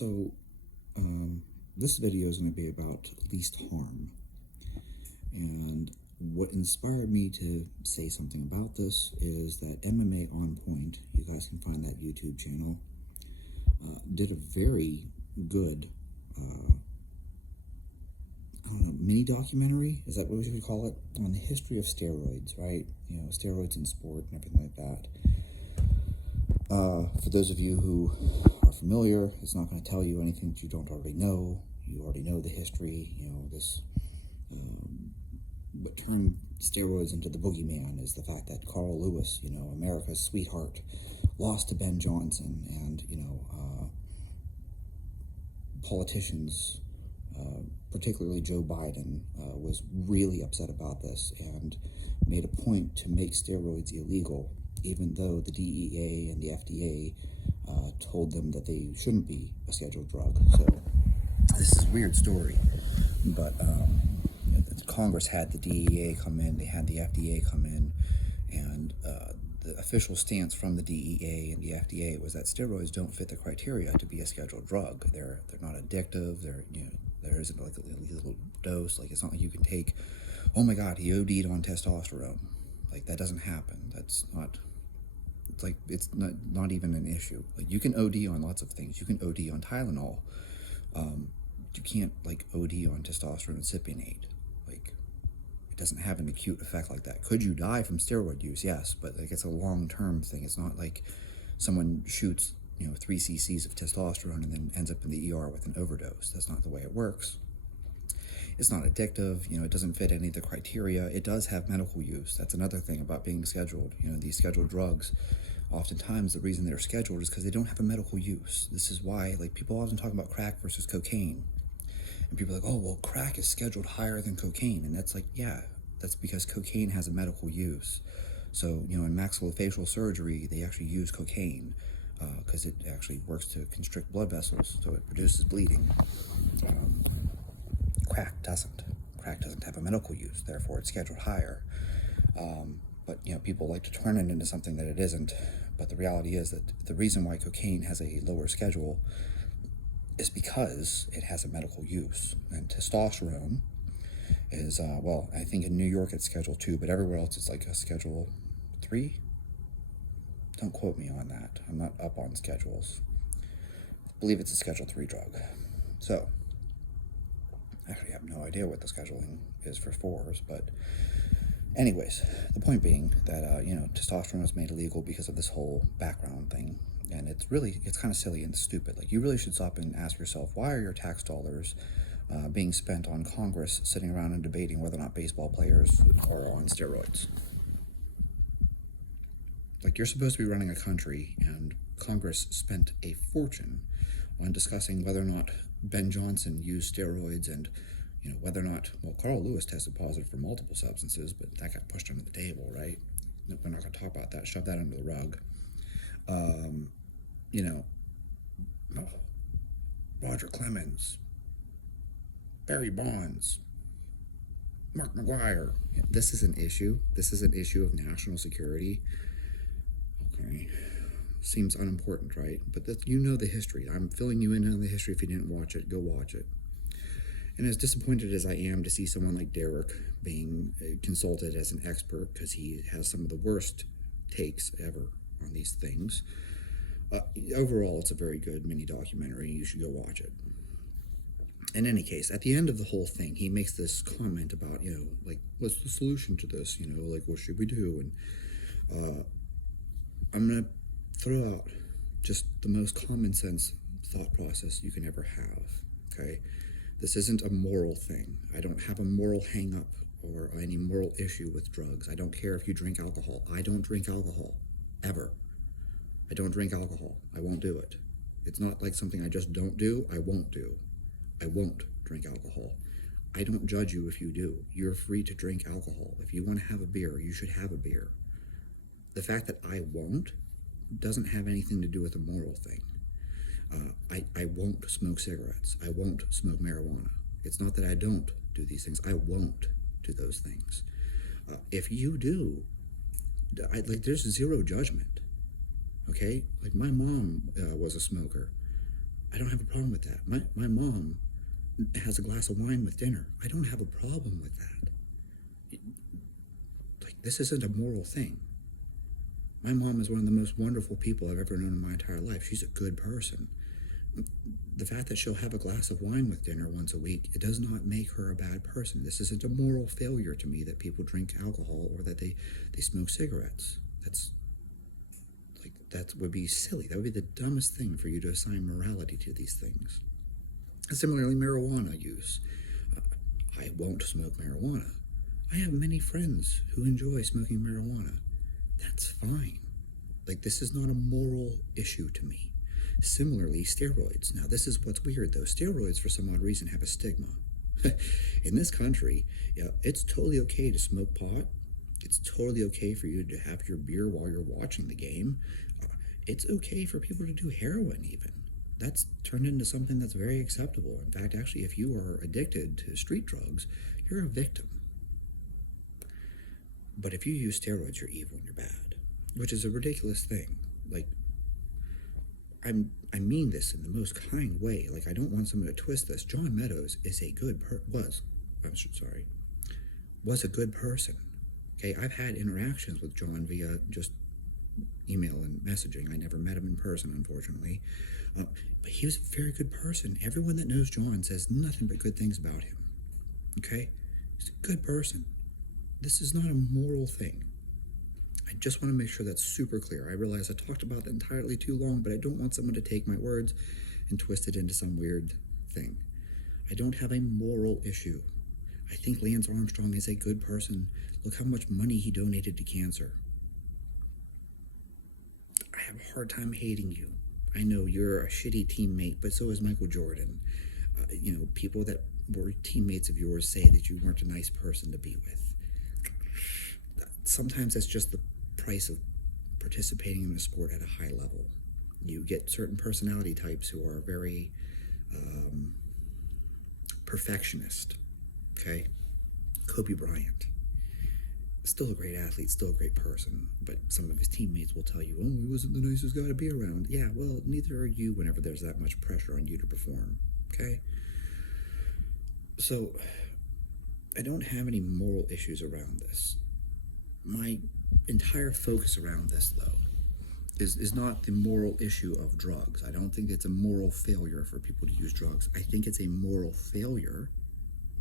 So, this video is going to be about least harm. And what inspired me to say something about this is that MMA On Point, you guys can find that YouTube channel, did a very good, mini documentary, is that what we would call it, on the history of steroids, right? Steroids in sport and everything like that. For those of you who are familiar, it's not going to tell you anything that you don't already know. You already know the history. What turned steroids into the boogeyman is the fact that Carl Lewis, America's sweetheart, lost to Ben Johnson, and politicians, particularly Joe Biden, was really upset about this and made a point to make steroids illegal, even though the DEA and the FDA told them that they shouldn't be a scheduled drug. So this is a weird story, but Congress had the DEA come in, they had the FDA come in, and the official stance from the DEA and the FDA was that steroids don't fit the criteria to be a scheduled drug. They're not addictive. There isn't like a lethal dose. Like, it's not like you can take, oh my God, he OD'd on testosterone. Like, that doesn't happen. That's not. It's not even an issue. Like, you can OD on lots of things. You can OD on Tylenol. You can't OD on testosterone and cypionate. It doesn't have an acute effect like that. Could you die from steroid use? Yes, but it's a long-term thing. It's not like someone shoots 3 cc's of testosterone and then ends up in the ER with an overdose. That's not the way it works. It's not addictive. It doesn't fit any of the criteria. It does have medical use. That's another thing about being scheduled. These scheduled drugs, oftentimes the reason they're scheduled is because they don't have a medical use. This is why, people often talk about crack versus cocaine. And people are like, oh, well, crack is scheduled higher than cocaine. And that's yeah, that's because cocaine has a medical use. So, in maxillofacial surgery, they actually use cocaine because it actually works to constrict blood vessels, so it produces bleeding. Crack doesn't. Crack doesn't have a medical use, therefore it's scheduled higher. But people like to turn it into something that it isn't. But the reality is that the reason why cocaine has a lower schedule is because it has a medical use. And testosterone is, I think in New York it's Schedule 2, but everywhere else it's a Schedule 3? Don't quote me on that. I'm not up on schedules. I believe it's a Schedule 3 drug. So, actually I have no idea what the scheduling is for 4s, but anyways, the point being that, testosterone was made illegal because of this whole background thing. And it's kind of silly and stupid. You really should stop and ask yourself, why are your tax dollars being spent on Congress sitting around and debating whether or not baseball players are on steroids? You're supposed to be running a country, and Congress spent a fortune on discussing whether or not Ben Johnson used steroids and, whether or not, Carl Lewis tested positive for multiple substances, but that got pushed under the table, right? We're not going to talk about that. Shove that under the rug. Roger Clemens, Barry Bonds, Mark McGuire. This is an issue. This is an issue of national security. Okay. Seems unimportant, right? But the history. I'm filling you in on the history. If you didn't watch it, go watch it. And as disappointed as I am to see someone like Derek being consulted as an expert, because he has some of the worst takes ever on these things, overall, it's a very good mini documentary. You should go watch it. In any case, at the end of the whole thing, he makes this comment about, what's the solution to this? What should we do? And I'm going to throw out just the most common sense thought process you can ever have, okay? This isn't a moral thing. I don't have a moral hang-up or any moral issue with drugs. I don't care if you drink alcohol. I don't drink alcohol, ever. I don't drink alcohol. I won't do it. It's not something I just don't do. I won't do. I won't drink alcohol. I don't judge you if you do. You're free to drink alcohol. If you want to have a beer, you should have a beer. The fact that I won't doesn't have anything to do with a moral thing. I won't smoke cigarettes. I won't smoke marijuana. It's not that I don't do these things. I won't do those things. If you do, there's zero judgment. Okay? My mom was a smoker. I don't have a problem with that. My mom has a glass of wine with dinner. I don't have a problem with that. Like, this isn't a moral thing. My mom is one of the most wonderful people I've ever known in my entire life. She's a good person. The fact that she'll have a glass of wine with dinner once a week, it does not make her a bad person. This isn't a moral failure to me that people drink alcohol or that they smoke cigarettes. That would be silly. That would be the dumbest thing for you to assign morality to these things. And similarly, marijuana use. I won't smoke marijuana. I have many friends who enjoy smoking marijuana. That's fine. Like, this is not a moral issue to me. Similarly, steroids. Now, this is what's weird, though. Steroids, for some odd reason, have a stigma. In this country, yeah, it's totally okay to smoke pot. It's totally okay for you to have your beer while you're watching the game. It's okay for people to do heroin, even. That's turned into something that's very acceptable. In fact, actually, if you are addicted to street drugs, you're a victim. But if you use steroids, you're evil and you're bad, which is a ridiculous thing. Like, I mean this in the most kind way. Like, I don't want someone to twist this. John Meadows is a good was a good person. Okay, I've had interactions with John via just email and messaging. I never met him in person, unfortunately. But he was a very good person. Everyone that knows John says nothing but good things about him. Okay? He's a good person. This is not a moral thing. I just want to make sure that's super clear. I realize I talked about that entirely too long, but I don't want someone to take my words and twist it into some weird thing. I don't have a moral issue. I think Lance Armstrong is a good person. Look how much money he donated to cancer. I have a hard time hating you. I know you're a shitty teammate, but so is Michael Jordan. People that were teammates of yours say that you weren't a nice person to be with. Sometimes that's just the price of participating in a sport at a high level. You get certain personality types who are very perfectionist. Okay? Kobe Bryant. Still a great athlete, still a great person, but some of his teammates will tell you, oh, he wasn't the nicest guy to be around. Yeah, well, neither are you whenever there's that much pressure on you to perform. Okay? So, I don't have any moral issues around this. My entire focus around this, though, is not the moral issue of drugs. I don't think it's a moral failure for people to use drugs. I think it's a moral failure.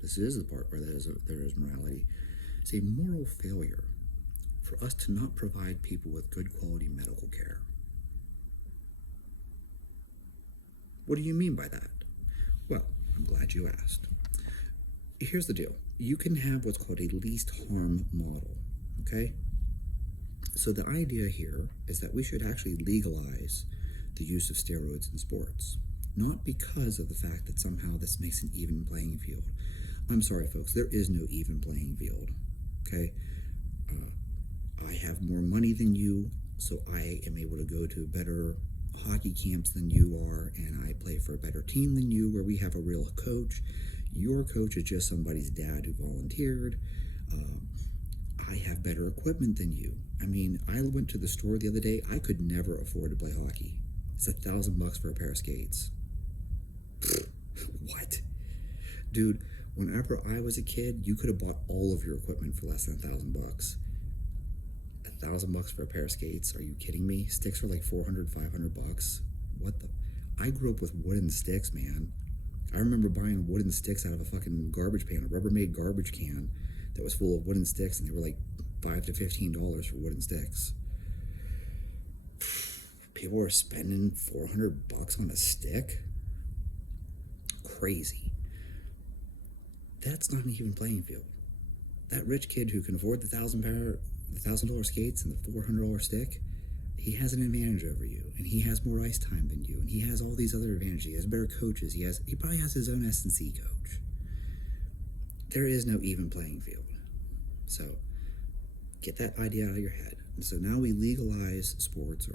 This is the part where there is morality. It's a moral failure for us to not provide people with good quality medical care. What do you mean by that? Well, I'm glad you asked. Here's the deal. You can have what's called a least harm model, okay? So the idea here is that we should actually legalize the use of steroids in sports, not because of the fact that somehow this makes an even playing field. I'm sorry, folks, there is no even playing field, okay? I have more money than you, so I am able to go to better hockey camps than you are, and I play for a better team than you, where we have a real coach. Your coach is just somebody's dad who volunteered. I have better equipment than you. I mean, I went to the store the other day. I could never afford to play hockey. It's $1,000 for a pair of skates. What? Dude, whenever I was a kid, you could have bought all of your equipment for less than $1,000. $1,000 for a pair of skates? Are you kidding me? Sticks are like $400, $500. What the? I grew up with wooden sticks, man. I remember buying wooden sticks out of a fucking garbage can, a Rubbermaid garbage can that was full of wooden sticks, and they were like $5 to $15 for wooden sticks. People are spending $400 on a stick? Crazy. That's not an even playing field. That rich kid who can afford the $1,000 skates and the $400 stick, he has an advantage over you, and he has more ice time than you, and he has all these other advantages. He has better coaches. He probably has his own S&C coach. There is no even playing field. So get that idea out of your head. And so now we legalize sports, or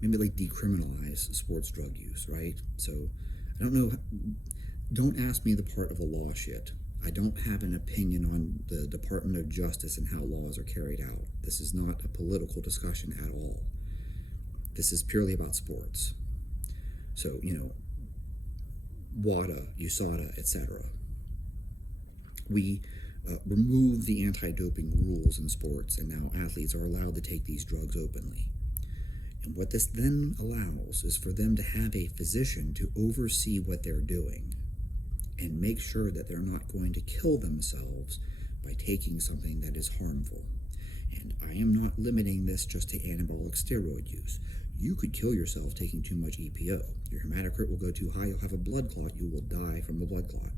maybe like decriminalize sports drug use, right? So I don't know. Don't ask me the part of the law shit. I don't have an opinion on the Department of Justice and how laws are carried out. This is not a political discussion at all. This is purely about sports. So, WADA, USADA, etc. We removed the anti-doping rules in sports, and now athletes are allowed to take these drugs openly. And what this then allows is for them to have a physician to oversee what they're doing and make sure that they're not going to kill themselves by taking something that is harmful. And I am not limiting this just to anabolic steroid use. You could kill yourself taking too much EPO. Your hematocrit will go too high, you'll have a blood clot, you will die from a blood clot.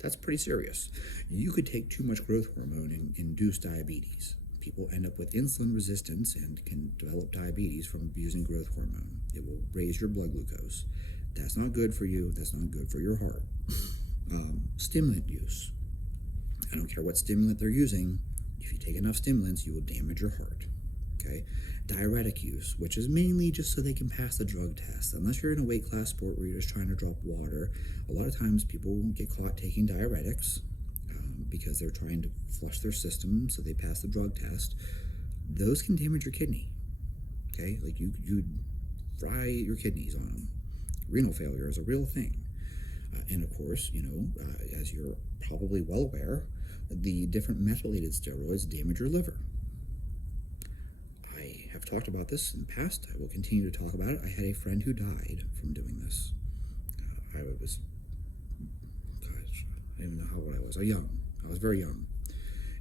That's pretty serious. You could take too much growth hormone and induce diabetes. People end up with insulin resistance and can develop diabetes from abusing growth hormone. It will raise your blood glucose. That's not good for you. That's not good for your heart. Stimulant use. I don't care what stimulant they're using. If you take enough stimulants, you will damage your heart. Okay? Diuretic use, which is mainly just so they can pass the drug test. Unless you're in a weight class sport where you're just trying to drop water, a lot of times people get caught taking diuretics because they're trying to flush their system so they pass the drug test. Those can damage your kidney. Okay? Like you fry your kidneys on them. Renal failure is a real thing. And of course, as you're probably well aware, the different methylated steroids damage your liver. I have talked about this in the past. I will continue to talk about it. I had a friend who died from doing this. I don't even know how old I was. I was very young.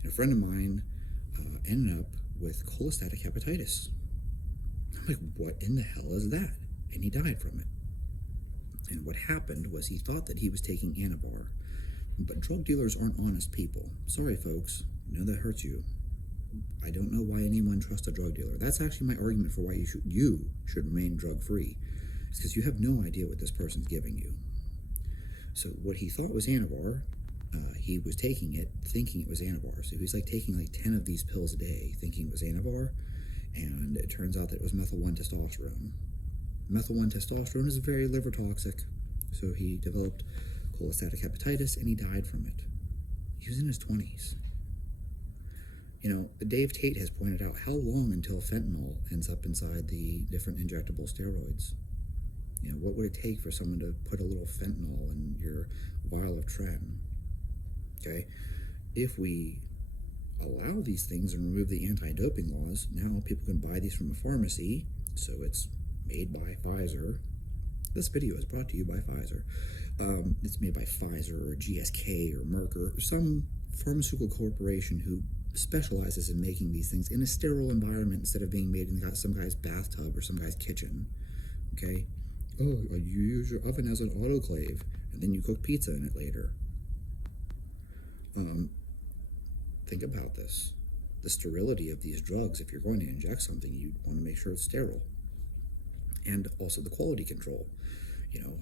And a friend of mine ended up with cholestatic hepatitis. I'm like, what in the hell is that? And he died from it. And what happened was he thought that he was taking Anavar. But drug dealers aren't honest people. Sorry, folks. I know that hurts you. I don't know why anyone trusts a drug dealer. That's actually my argument for why you should remain drug-free. It's because you have no idea what this person's giving you. So what he thought was Anavar, he was taking it thinking it was Anavar. So he was taking 10 of these pills a day thinking it was Anavar. And it turns out that it was methyl-1-testosterone. Methyl-1-testosterone is very liver toxic, so he developed cholestatic hepatitis and he died from it. He was in his 20s. Dave Tate has pointed out how long until fentanyl ends up inside the different injectable steroids. What would it take for someone to put a little fentanyl in your vial of Tren? Okay? If we allow these things and remove the anti-doping laws, now people can buy these from a pharmacy, so it's made by Pfizer. This video is brought to you by Pfizer. It's made by Pfizer or GSK or Merck or some pharmaceutical corporation who specializes in making these things in a sterile environment instead of being made in some guy's bathtub or some guy's kitchen. Okay? Oh, you use your oven as an autoclave and then you cook pizza in it later. Think about this. The sterility of these drugs, if you're going to inject something, you want to make sure it's sterile. And also the quality control.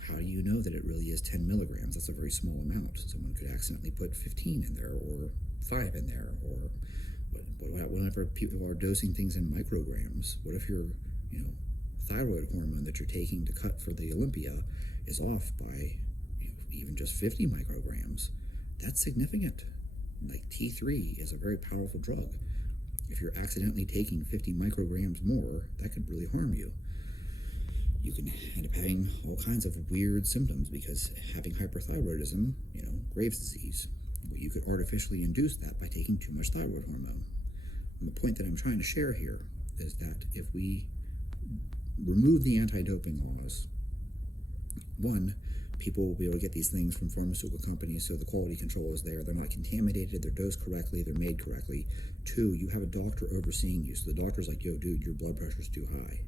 How do you know that it really is 10 milligrams? That's a very small amount. Someone could accidentally put 15 in there or 5 in there. Or whenever people are dosing things in micrograms, what if your thyroid hormone that you're taking to cut for the Olympia is off by even just 50 micrograms? That's significant. T3 is a very powerful drug. If you're accidentally taking 50 micrograms more, that could really harm you. You can end up having all kinds of weird symptoms because having hyperthyroidism, Graves' disease, you could artificially induce that by taking too much thyroid hormone. And the point that I'm trying to share here is that if we remove the anti-doping laws, one, people will be able to get these things from pharmaceutical companies so the quality control is there. They're not contaminated, they're dosed correctly, they're made correctly. Two, you have a doctor overseeing you. So the doctor's like, yo, dude, your blood pressure's too high.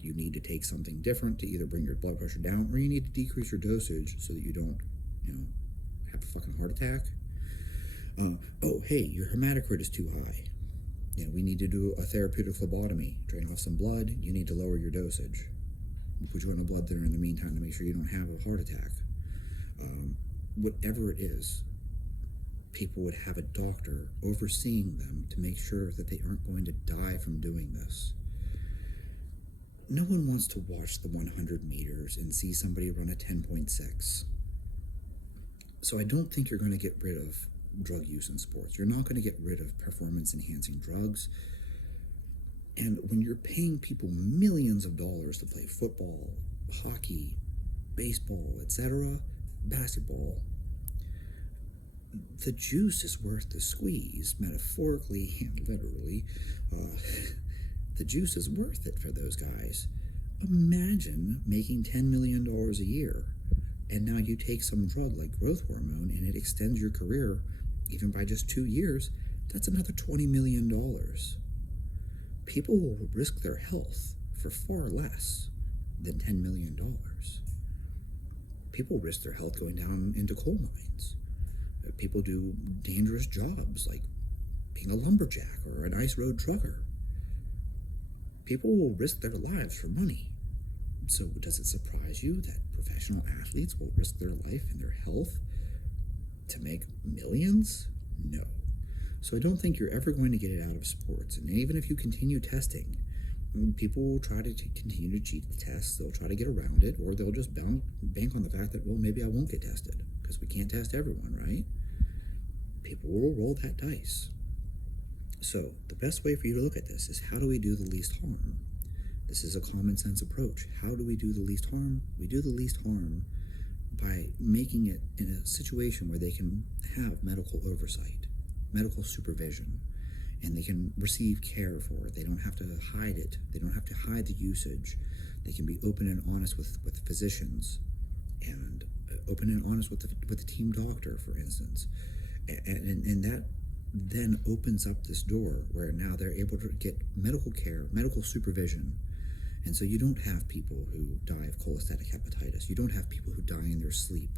You need to take something different to either bring your blood pressure down or you need to decrease your dosage so that you don't, have a fucking heart attack. Oh, hey, your hematocrit is too high. We need to do a therapeutic phlebotomy, drain off some blood. You need to lower your dosage. We'll put you on a blood thinner in the meantime to make sure you don't have a heart attack. Whatever it is, people would have a doctor overseeing them to make sure that they aren't going to die from doing this. No one wants to watch the 100 meters and see somebody run a 10.6. So I don't think you're going to get rid of drug use in sports. You're not going to get rid of performance-enhancing drugs. And when you're paying people millions of dollars to play football, hockey, baseball, etc., basketball, the juice is worth the squeeze, metaphorically and literally. The juice is worth it for those guys. Imagine making $10 million a year, and now you take some drug like growth hormone and it extends your career even by just 2 years. That's another $20 million. People will risk their health for far less than $10 million. People risk their health going down into coal mines. People do dangerous jobs like being a lumberjack or an ice road trucker. People will risk their lives for money. So does it surprise you that professional athletes will risk their life and their health to make millions? No. So I don't think you're ever going to get it out of sports. And even if you continue testing, people will try to continue to cheat the tests. They'll try to get around it, or they'll just bank on the fact that, well, maybe I won't get tested because we can't test everyone, right? People will roll that dice. So the best way for you to look at this is, how do we do the least harm? This is a common sense approach. How do we do the least harm? We do the least harm by making it in a situation where they can have medical oversight, medical supervision, and they can receive care for it. They don't have to hide it. They don't have to hide the usage. They can be open and honest with physicians, and open and honest with the team doctor, for instance. And that then opens up this door where now they're able to get medical care, medical supervision. And so you don't have people who die of cholestatic hepatitis. You don't have people who die in their sleep.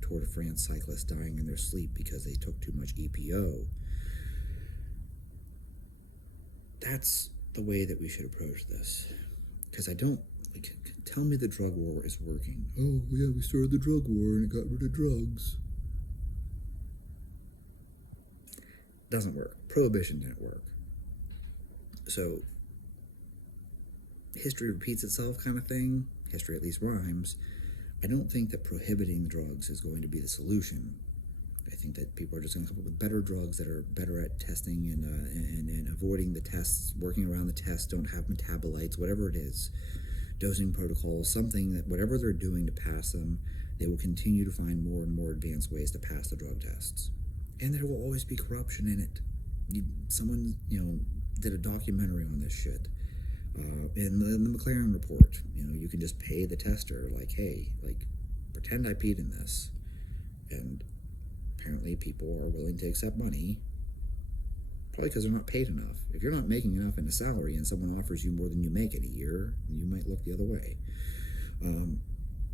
Tour de France cyclists dying in their sleep because they took too much EPO. That's the way that we should approach this. Because tell me the drug war is working. Oh, yeah, we started the drug war and it got rid of drugs. Doesn't work. Prohibition didn't work. So, history repeats itself kind of thing. History at least rhymes. I don't think that prohibiting drugs is going to be the solution. I think that people are just going to come up with better drugs that are better at testing and avoiding the tests, working around the tests, don't have metabolites, whatever it is, dosing protocols, something that whatever they're doing to pass them, they will continue to find more and more advanced ways to pass the drug tests. And there will always be corruption in it. Someone, did a documentary on this shit. In the McLaren report, you can just pay the tester, hey, pretend I peed in this. And apparently people are willing to accept money, probably because they're not paid enough. If you're not making enough in a salary and someone offers you more than you make in a year, you might look the other way.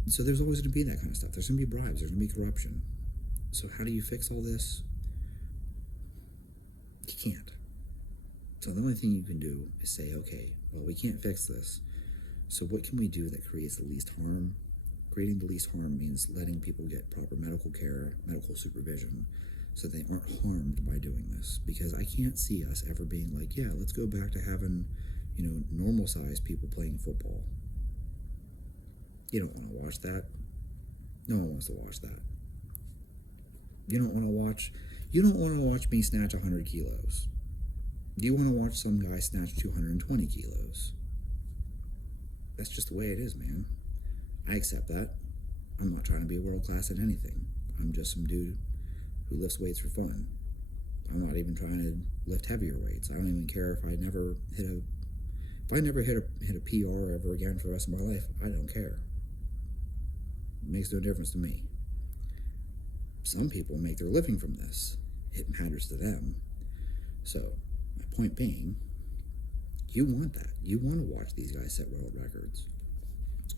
So there's always going to be that kind of stuff. There's going to be bribes. There's going to be corruption. So how do you fix all this? You can't. So the only thing you can do is say, okay, well, we can't fix this. So what can we do that creates the least harm? Creating the least harm means letting people get proper medical care, medical supervision, so they aren't harmed by doing this. Because I can't see us ever being like, yeah, let's go back to having, normal-sized people playing football. You don't want to watch that. No one wants to watch that. You don't want to watch me snatch 100 kilos. You want to watch some guy snatch 220 kilos. That's just the way it is, man. I accept that. I'm not trying to be world class at anything. I'm just some dude who lifts weights for fun. I'm not even trying to lift heavier weights. I don't even care if I never hit a PR ever again for the rest of my life. I don't care. It makes no difference to me. Some people make their living from this. It matters to them. So, my point being, you want that. You want to watch these guys set world records.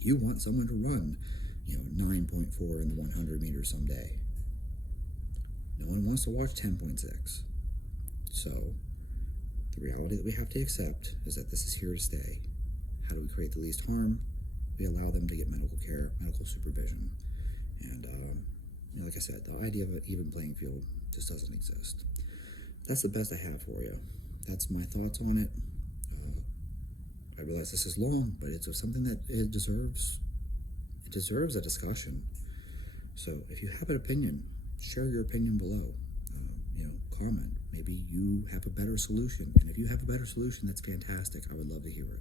You want someone to run, 9.4 in the 100 meters someday. No one wants to watch 10.6. So, the reality that we have to accept is that this is here to stay. How do we create the least harm? We allow them to get medical care, medical supervision. And, like I said, the idea of an even playing field just doesn't exist. That's the best I have for you. That's my thoughts on it. I realize this is long, but it's something that it deserves a discussion. So if you have an opinion, share your opinion below. Comment. maybe you have a better solution. And if you have a better solution, that's fantastic. I would love to hear it.